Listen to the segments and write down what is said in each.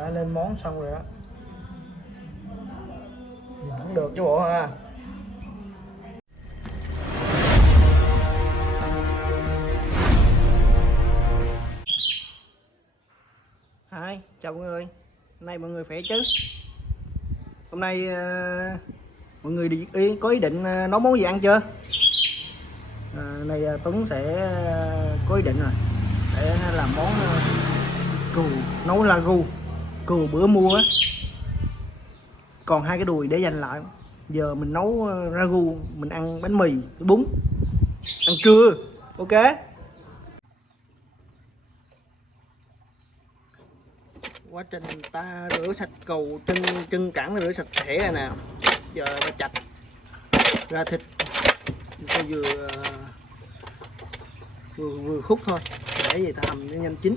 đã lên món xong rồi đó. Nhìn cũng được chứ bộ ha. Hi, chào mọi người. Hôm nay mọi người khỏe chứ? Hôm nay mọi người có ý định nấu món gì ăn chưa? Này Tuấn sẽ có ý định rồi để làm món cừu, nấu ragu cừu bữa mua á, còn 2 cái đùi để dành lại. Giờ mình nấu ragu, mình ăn bánh mì với bún, ăn trưa. Ok. Quá trình ta rửa sạch cừu, chân cẳng rửa sạch sẽ rồi nè. Giờ ta chặt ra thịt, ta vừa khúc thôi để gì ta hầm cho nhanh chín.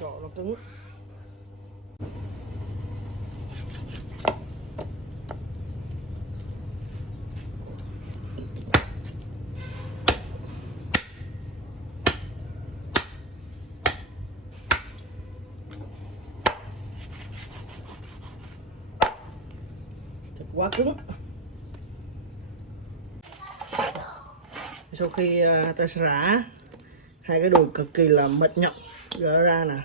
Trời, nó cứng. Thịt quá cứng. Sau khi ta rã 2 cái đùi cực kỳ là mệt nhọc, gỡ ra nè,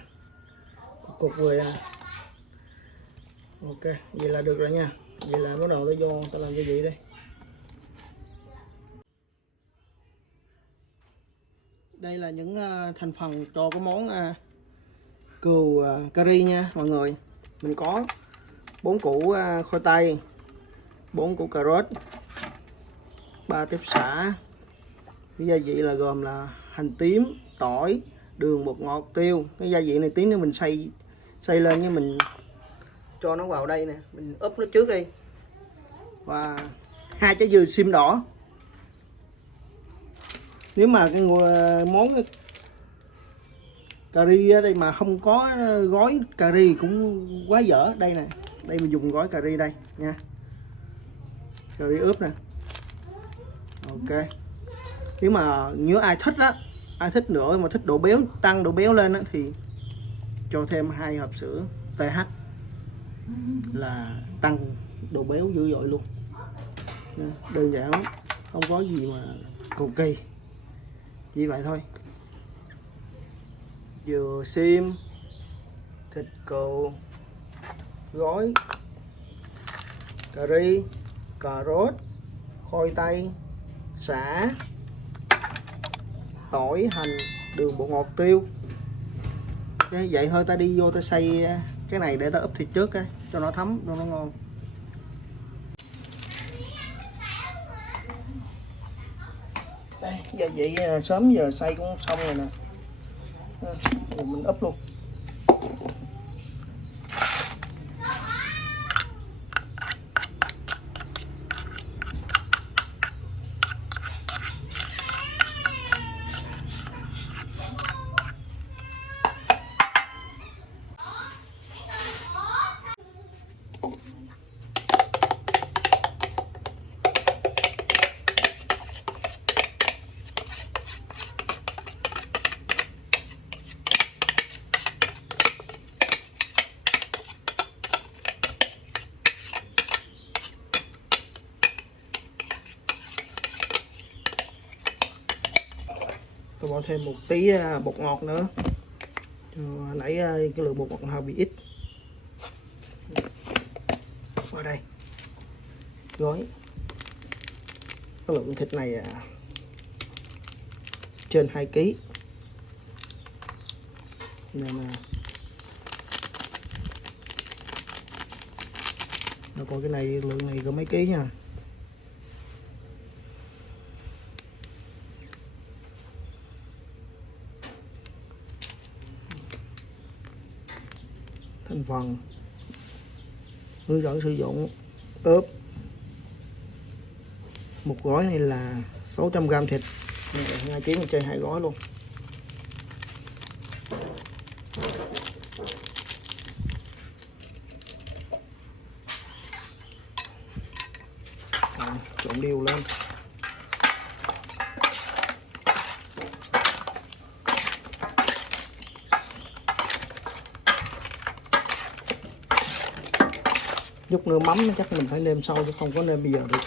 cục vừa ra. Ok, vậy là được rồi nha. Vậy là bắt đầu ta vô ta làm gia vị đây. Đây là những thành phần cho cái món cừu curry nha mọi người. Mình có 4 củ khoai tây, 4 củ cà rốt, 3 tép xả. Cái gia vị là gồm là hành tím, tỏi, đường, bột ngọt, tiêu. Cái gia vị này tí nữa mình xay lên, như mình cho nó vào đây nè, mình úp nó trước đi. Và 2 trái dừa xiêm đỏ. Nếu mà cái món cà ri ở đây mà không có gói cà ri cũng quá dở. Đây nè, đây mình dùng gói cà ri đây nha, cà ri ướp nè. Ok, nếu ai thích á, ai thích nữa mà thích độ béo, tăng độ béo lên á, thì cho thêm 2 hộp sữa TH là tăng độ béo dữ dội luôn. Đơn giản lắm, không có gì mà cầu kỳ, chỉ vậy thôi. Dừa xiêm, thịt cừu, gói cà ri, cà rốt, khoai tây, sả, tỏi, hành, đường, bột ngọt, tiêu. Vậy thôi, ta đi vô ta xay cái này để ta ướp thịt trước cái cho nó thấm, cho nó ngon. Đây, gia vị sớm giờ xay cũng xong rồi nè. Rồi mình ướp luôn. Tôi bỏ thêm một tí bột ngọt nữa. Hồi nãy cái lượng bột ngọt hơi bị ít. Vào đây gói. Cái lượng thịt này trên 2 kg nên nó coi cái này lượng này có mấy ký nha. Thành phần hướng dẫn sử dụng ướp. Một gói này là 600g thịt, 2 kg mình chơi 2 gói luôn. chút nữa mắm chắc mình phải nêm sau chứ không có nêm bây giờ được.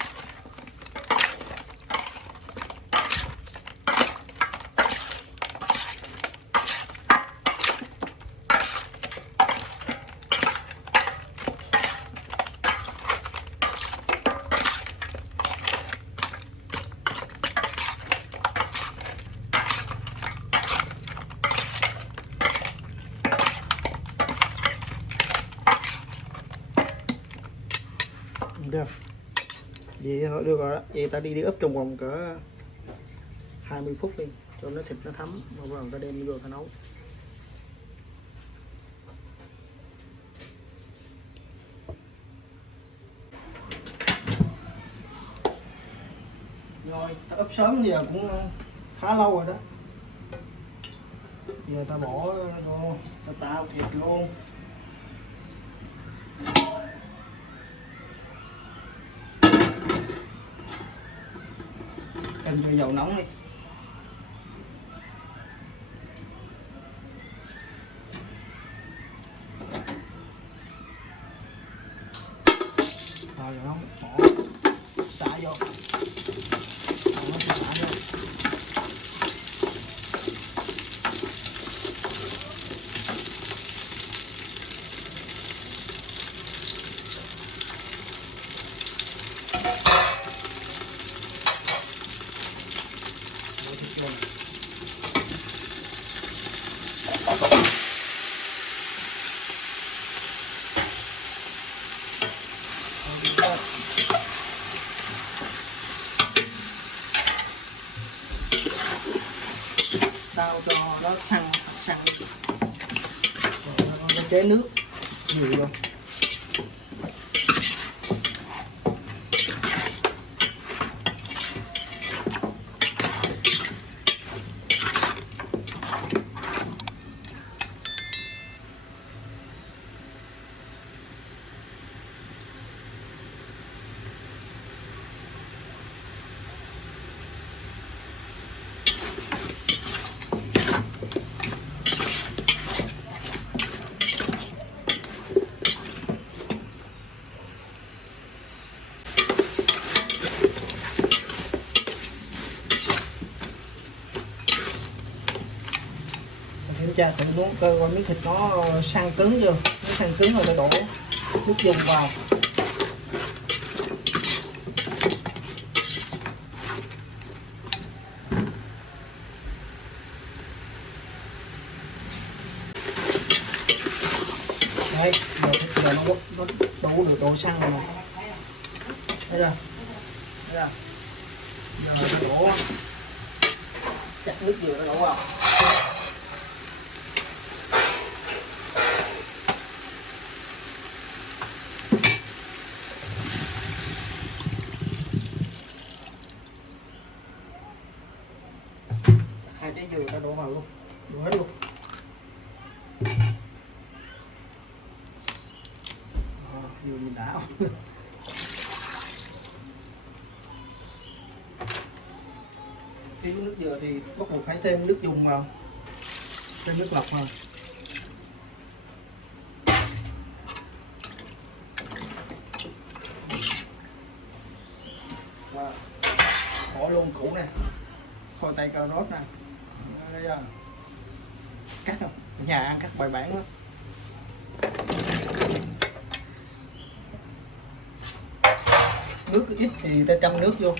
Được. Vậy thôi được rồi đó. Vậy ta đi ướp trong vòng cỡ 20 phút đi cho nó thịt nó thấm, rồi ta đem vô ta nấu. Rồi ta ướp sớm giờ cũng khá lâu rồi đó. Giờ ta bỏ vô, ta tạo thịt luôn. Canh cho dầu nóng đi. Rồi dầu nóng bỏ xả vô. Nó xả vô. Sao cho nó săn nó chế nước nhiều vô. Kiểm tra thử muốn coi miếng thịt nó săn cứng chưa, nó săn cứng rồi ta đổ nước dùng vào. Đấy, giờ nó đủ được độ săn rồi. Thấy chưa? Thấy chưa? Giờ nó đổ chắc nước dừa nó đổ vào. Hai trái dừa ta đổ vào luôn, đổ hết luôn. Dừa mình đã không? Khi nước dừa thì bắt buộc phải thêm nước dùng vào, thêm nước lọc vào. Và bỏ luôn củ nè, khoai tây cà rốt nè, đây giờ cắt không? Nhà ăn cắt bài bản lắm. Nước ít thì ta châm nước vô.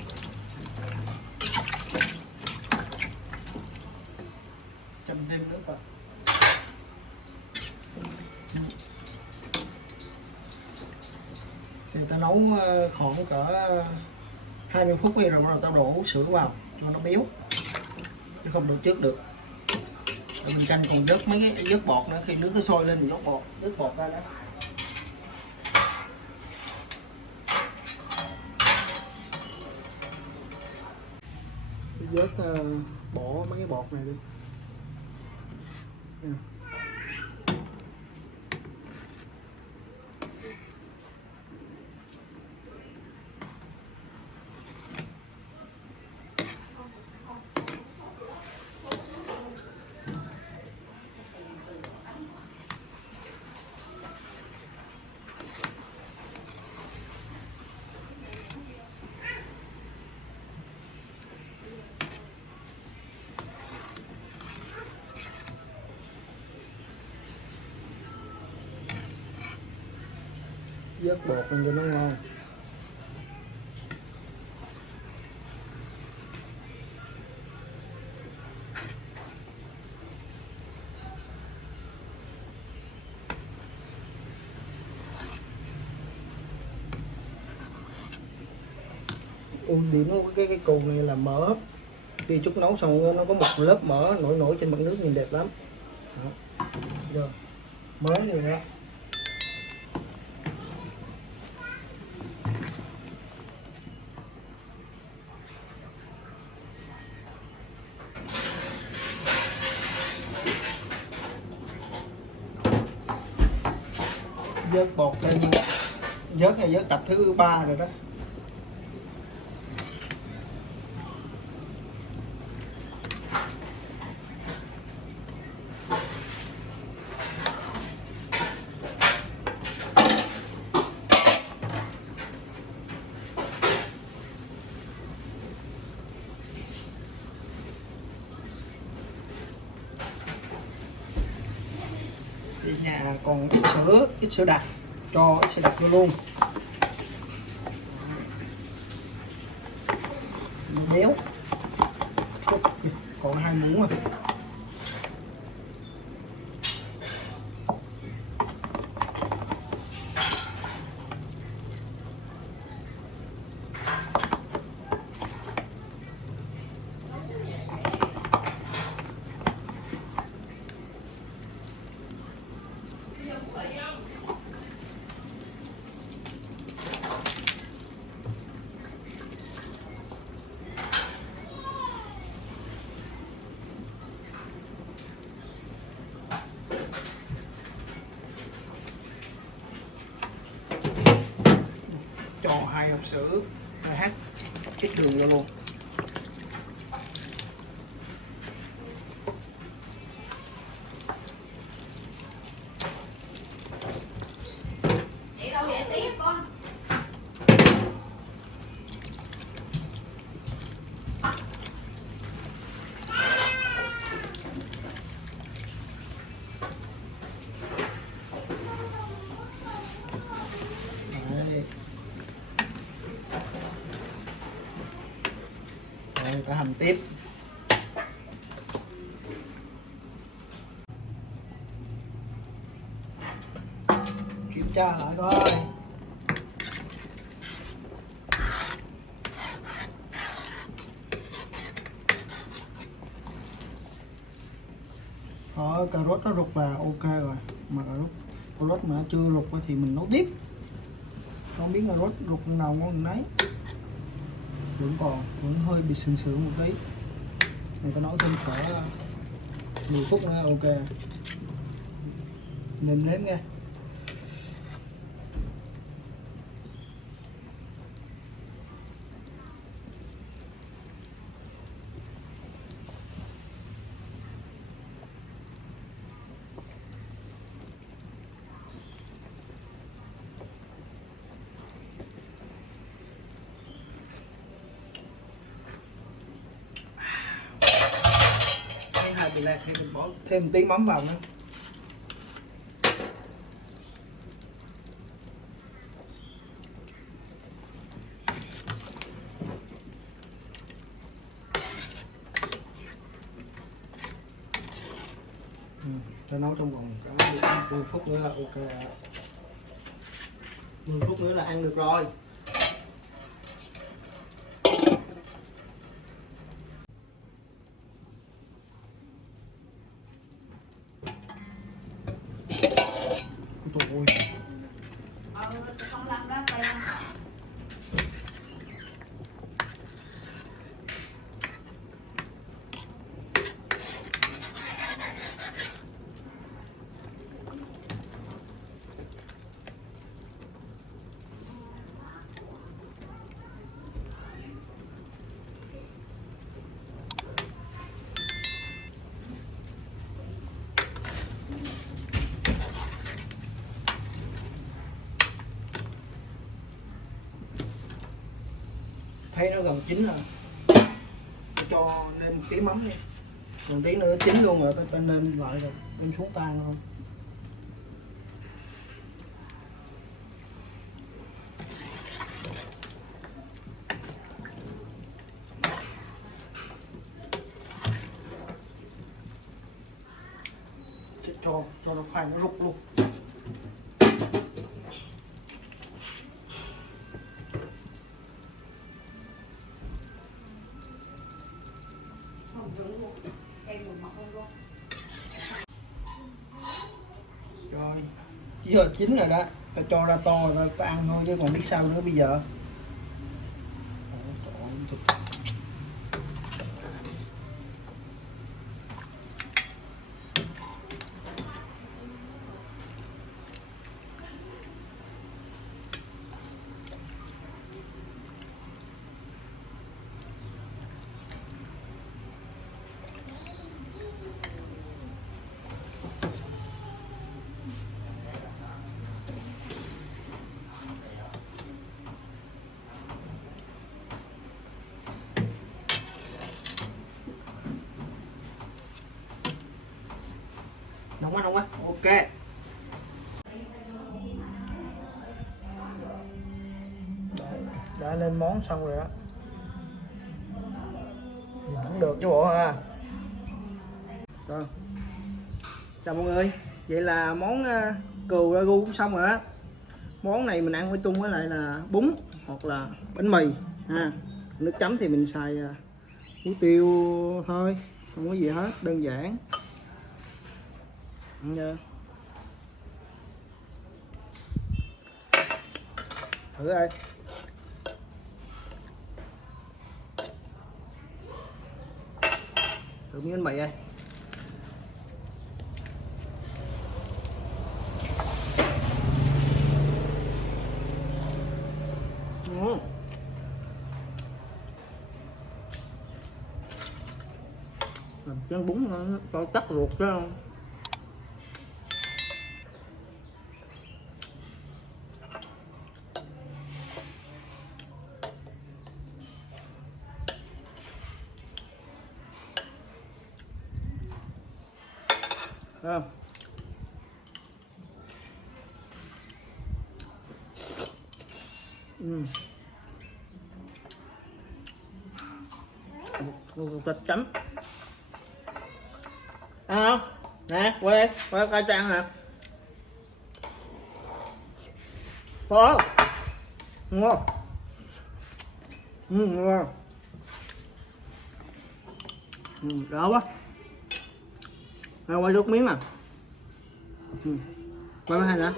Châm thêm nước vào. Thì ta nấu khoảng cỡ 20 phút đi rồi bắt đầu ta đổ sữa vào cho nó béo. Chứ không đổ trước được. Rồi mình canh còn vớt mấy cái vớt bọt nữa, khi nước nó sôi lên mình vớt bọt ra đó. Vớt bỏ mấy cái bọt này đi. vớt bột lên cho nó ngon. Ưu điểm của cái cù này là mỡ hấp, khi chút nấu xong nó có một lớp mỡ nổi nổi trên mặt nước nhìn đẹp lắm. Đó. Rồi mới này ra vớt bột lên, vớt này vớt tập thứ 3 rồi đó. Thì nhà còn ít sữa đặc, cho ít sữa đặc vô luôn. Béo còn 2 muỗng rồi. Cho 2 hộp sữa AH, ít đường vô luôn. Vậy đâu vậy tí con. Đấy. Rồi ta hầm tiếp. Kiểm tra lại coi. Có cà rốt nó rụt là ok rồi, mà cà rốt mà chưa rụt thì mình nấu tiếp. Không biết cà rốt rụt nào ngon nấy, vẫn hơi bị sườn sườn một tí. Này ta nấu thêm cỡ 10 phút nữa ok. Nêm nếm nghe. Hai bị lạc thì mình bỏ thêm một tí mắm vào nữa. Cho nấu trong vòng cả 10 phút nữa là ok. 10 phút nữa là ăn được rồi. Ôi. Không làm đó phải không? Thấy nó gần chín rồi, cho nêm một tí mắm đi, một tí nữa chín luôn rồi ta nêm lại rồi nêm xuống tan thôi. cho nó khoai nó rút luôn. Rồi giờ chín rồi đó, ta cho ra to ta ăn thôi chứ còn biết sao nữa bây giờ. Nóng quá, ok. Đã lên món xong rồi đó, nhìn cũng được chứ bộ ha. Rồi, chào mọi người, vậy là món cừu ragu cũng xong rồi á. Món này mình ăn với chung với lại là bún hoặc là bánh mì ha. Nước chấm thì mình xài hủ tiêu thôi, không có gì hết, đơn giản. Thử đây. Thử miếng bánh mì đây. Làm chén bún nó cho chắc ruột chứ không. Thấy không? Một thịt chấm. Ăn không? Nè, qua đây, coi cho ăn nè. Có. Ngon. Ngon. Đỡ quá. Rồi quay nước miếng nè. Quay hai nữa.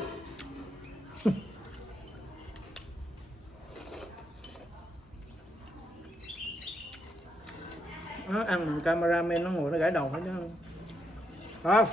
Nó ăn cameraman nó ngồi nó gãi đầu hết chứ. Không.